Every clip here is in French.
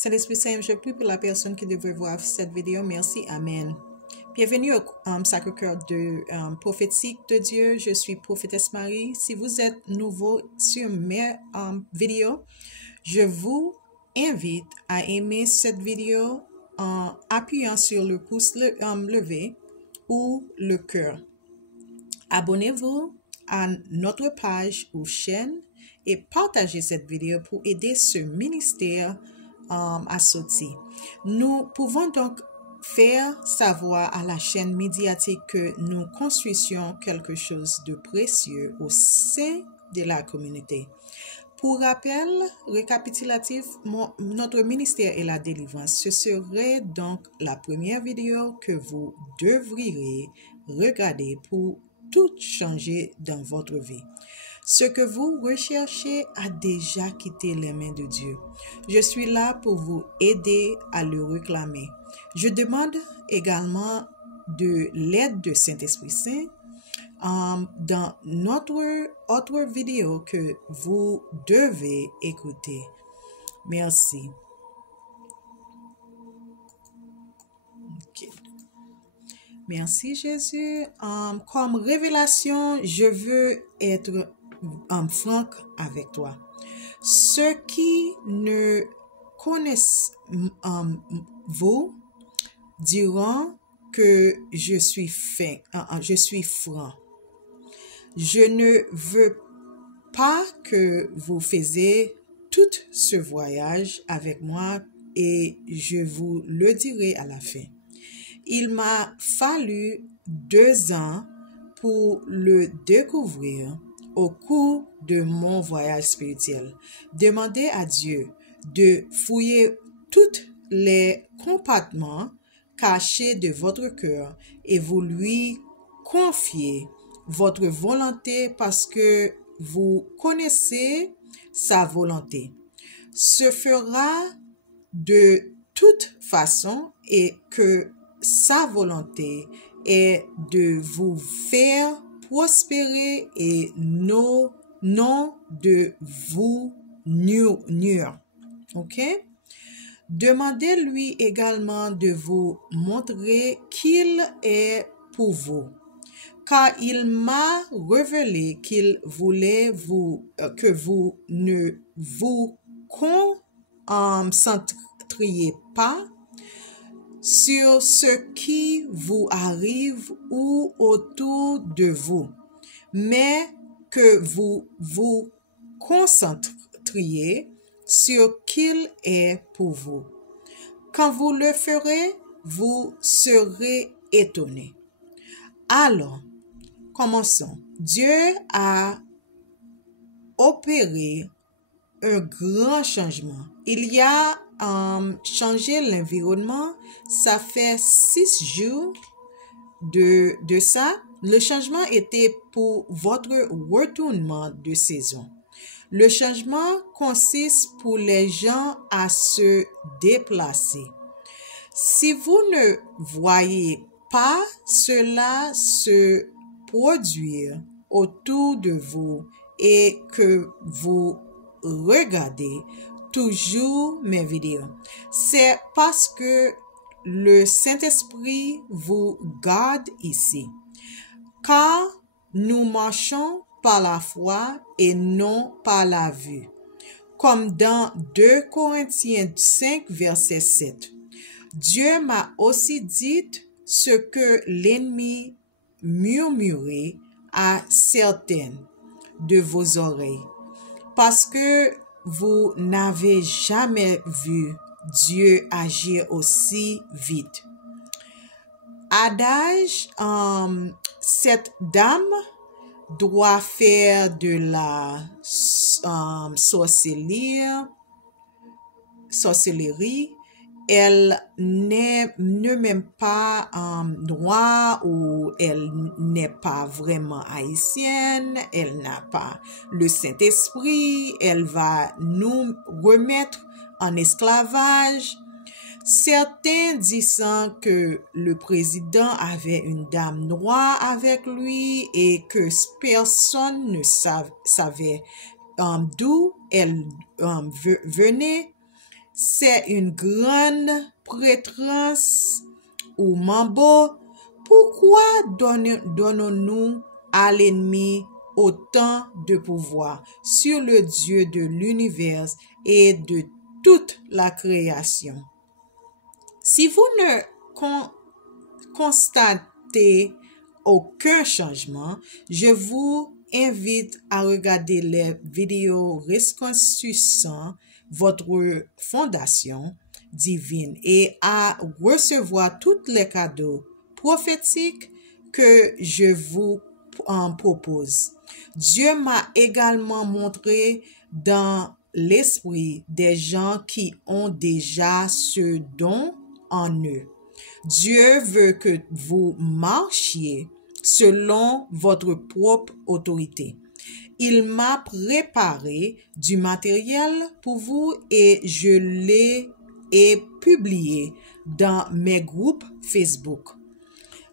Saint-Esprit Saint, je prie pour la personne qui devrait voir cette vidéo. Merci. Amen. Bienvenue au Sacré-Cœur de prophétique de Dieu. Je suis prophétesse Marie. Si vous êtes nouveau sur mes vidéos, je vous invite à aimer cette vidéo en appuyant sur le pouce levé ou le cœur. Abonnez-vous à notre page ou chaîne et partagez cette vidéo pour aider ce ministère à sortir. Nous pouvons donc faire savoir à la chaîne médiatique que nous construisions quelque chose de précieux au sein de la communauté. Pour rappel récapitulatif, notre ministère est la délivrance. Ce serait donc la première vidéo que vous devriez regarder pour tout changer dans votre vie. Ce que vous recherchez a déjà quitté les mains de Dieu. Je suis là pour vous aider à le réclamer. Je demande également de l'aide de Saint-Esprit Saint dans notre autre vidéo que vous devez écouter. Merci. Okay. Merci Jésus. Comme révélation, je veux être franc avec toi. Ceux qui ne connaissent vous diront que je suis franc. Je ne veux pas que vous faisiez tout ce voyage avec moi et je vous le dirai à la fin. Il m'a fallu 2 ans pour le découvrir au cours de mon voyage spirituel. Demandez à Dieu de fouiller tous les compartiments cachés de votre cœur et vous lui confier votre volonté parce que vous connaissez sa volonté. Ce fera de toute façon et que sa volonté est de vous faire prospérer et non de vous nuire. OK? Demandez-lui également de vous montrer qu'il est pour vous. Car il m'a révélé qu'il voulait que vous ne vous concentriez pas sur ce qui vous arrive ou autour de vous, mais que vous vous concentriez sur qu'il est pour vous. Quand vous le ferez, vous serez étonnés. Alors, commençons. Dieu a opéré un grand changement. Il y a changé l'environnement. Ça fait 6 jours de ça. Le changement était pour votre retournement de saison. Le changement consiste pour les gens à se déplacer. Si vous ne voyez pas cela se produire autour de vous et que vous regardez toujours mes vidéos, c'est parce que le Saint-Esprit vous garde ici. Car nous marchons par la foi et non par la vue. Comme dans 2 Corinthiens 5, verset 7. Dieu m'a aussi dit ce que l'ennemi murmurait à certaines de vos oreilles, parce que vous n'avez jamais vu Dieu agir aussi vite. Adage, cette dame doit faire de la sorcellerie. Elle n'est même pas noire ou elle n'est pas vraiment haïtienne. Elle n'a pas le Saint-Esprit. Elle va nous remettre en esclavage. Certains disant que le président avait une dame noire avec lui et que personne ne savait d'où elle venait. c'est une grande prêtresse ou mambo. Pourquoi donnons-nous à l'ennemi autant de pouvoir sur le Dieu de l'univers et de toute la création? Si vous ne constatez aucun changement, je vous invite à regarder les vidéos reconstruisant votre fondation divine et à recevoir tous les cadeaux prophétiques que je vous propose. Dieu m'a également montré dans l'esprit des gens qui ont déjà ce don en eux. Dieu veut que vous marchiez selon votre propre autorité. Il m'a préparé du matériel pour vous et je l'ai publié dans mes groupes Facebook.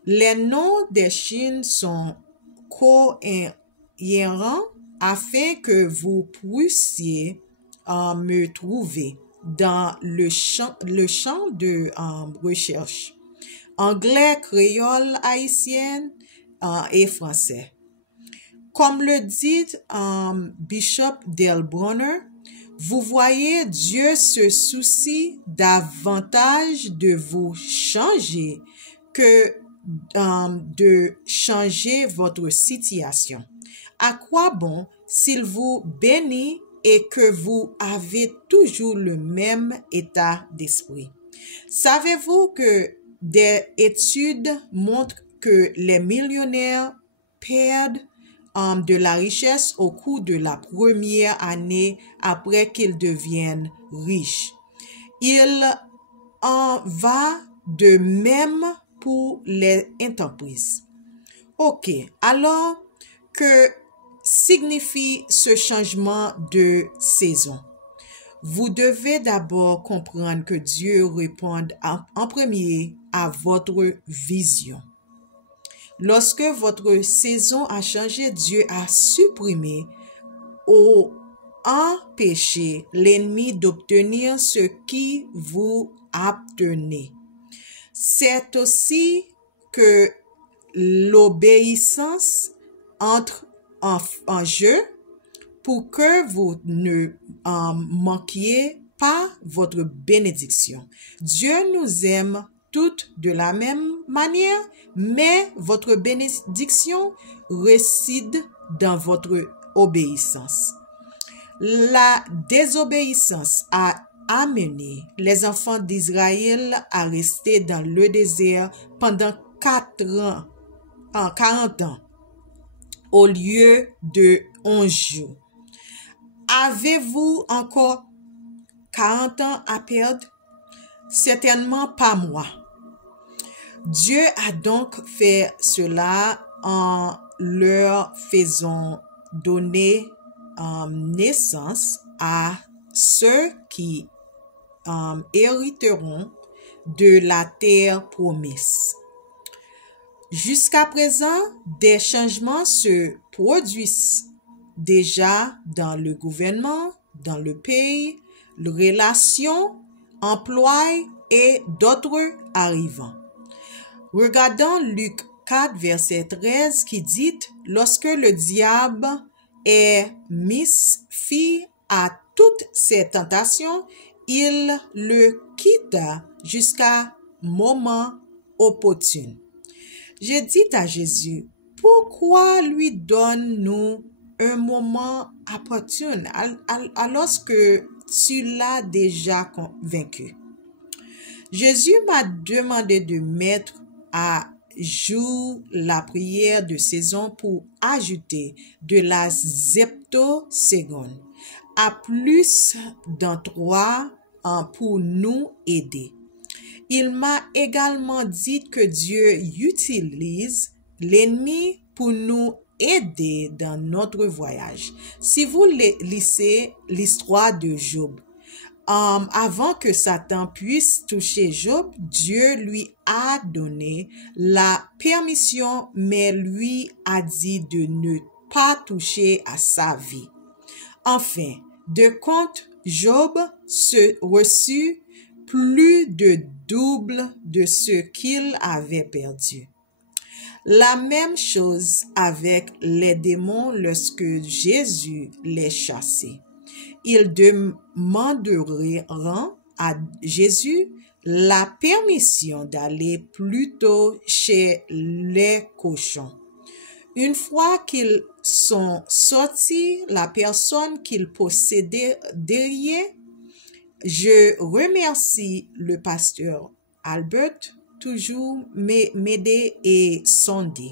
Les noms des chaînes sont cohérents afin que vous puissiez me trouver dans le champ de recherche anglais, créole, haïtien et français. Comme le dit Bishop Dale Bronner, vous voyez, Dieu se soucie davantage de vous changer que de changer votre situation. À quoi bon s'il vous bénit et que vous avez toujours le même état d'esprit? Savez-vous que des études montrent que les millionnaires perdent de la richesse au cours de la première année après qu'ils deviennent riches? Il en va de même pour les entreprises. Ok, alors que signifie ce changement de saison? Vous devez d'abord comprendre que Dieu répond en premier à votre vision. Lorsque votre saison a changé, Dieu a supprimé ou empêché l'ennemi d'obtenir ce qui vous appartenait. C'est aussi que l'obéissance entre en jeu pour que vous ne manquiez pas votre bénédiction. Dieu nous aime toutes de la même manière, mais votre bénédiction réside dans votre obéissance. La désobéissance a amené les enfants d'Israël à rester dans le désert pendant 40 ans au lieu de 11 jours. Avez-vous encore 40 ans à perdre? Certainement pas moi. Dieu a donc fait cela en leur faisant donner naissance à ceux qui hériteront de la terre promise. Jusqu'à présent, des changements se produisent déjà dans le gouvernement, dans le pays, les relations, emploi et d'autres arrivants. Regardons Luc 4, verset 13 qui dit « Lorsque le diable est mis à toutes ses tentations, il le quitta jusqu'à moment opportun. » J'ai dit à Jésus, pourquoi lui donne-nous un moment opportun alors que tu l'as déjà vaincu? Jésus m'a demandé de mettre à jour la prière de saison pour ajouter de la septoseconde à plus d'un 3 pour nous aider. Il m'a également dit que Dieu utilise l'ennemi pour nous aider dans notre voyage. Si vous lisez l'histoire de Job, avant que Satan puisse toucher Job, Dieu lui a donné la permission, mais lui a dit de ne pas toucher à sa vie. Enfin, de compte Job reçu plus de double de ce qu'il avait perdu. La même chose avec les démons lorsque Jésus les chassait. Ils demanderont à Jésus la permission d'aller plutôt chez les cochons. Une fois qu'ils sont sortis, la personne qu'ils possédaient derrière, je remercie le pasteur Albert, toujours m'aider et sonder.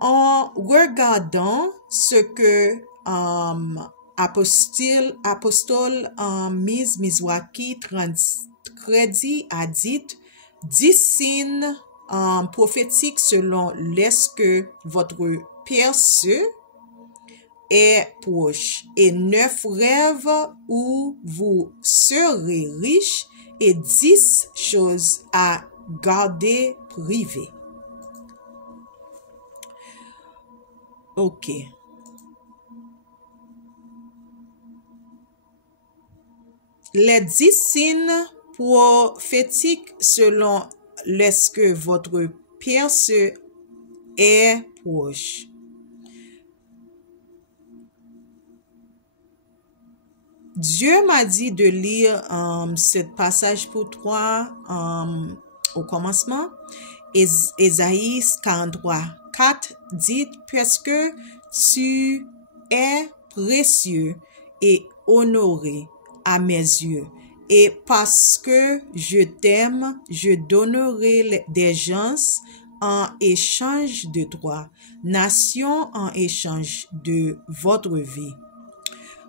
En regardant ce que apostole Mizwaki Crédit a dit, 10 signes prophétiques selon ce que votre percée est proche, et 9 rêves où vous serez riche, et 10 choses à garder privées. Ok. Les 10 signes prophétiques selon ce que votre percée est proche. Dieu m'a dit de lire ce passage pour toi au commencement. Ésaïe 43, 4 dit « Puisque tu es précieux et honoré à mes yeux, et parce que je t'aime, je donnerai des gens en échange de toi, nations en échange de votre vie. »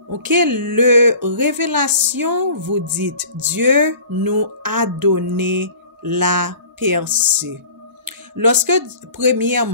Ok, le révélation vous dit, Dieu nous a donné la percée. Lorsque, premièrement,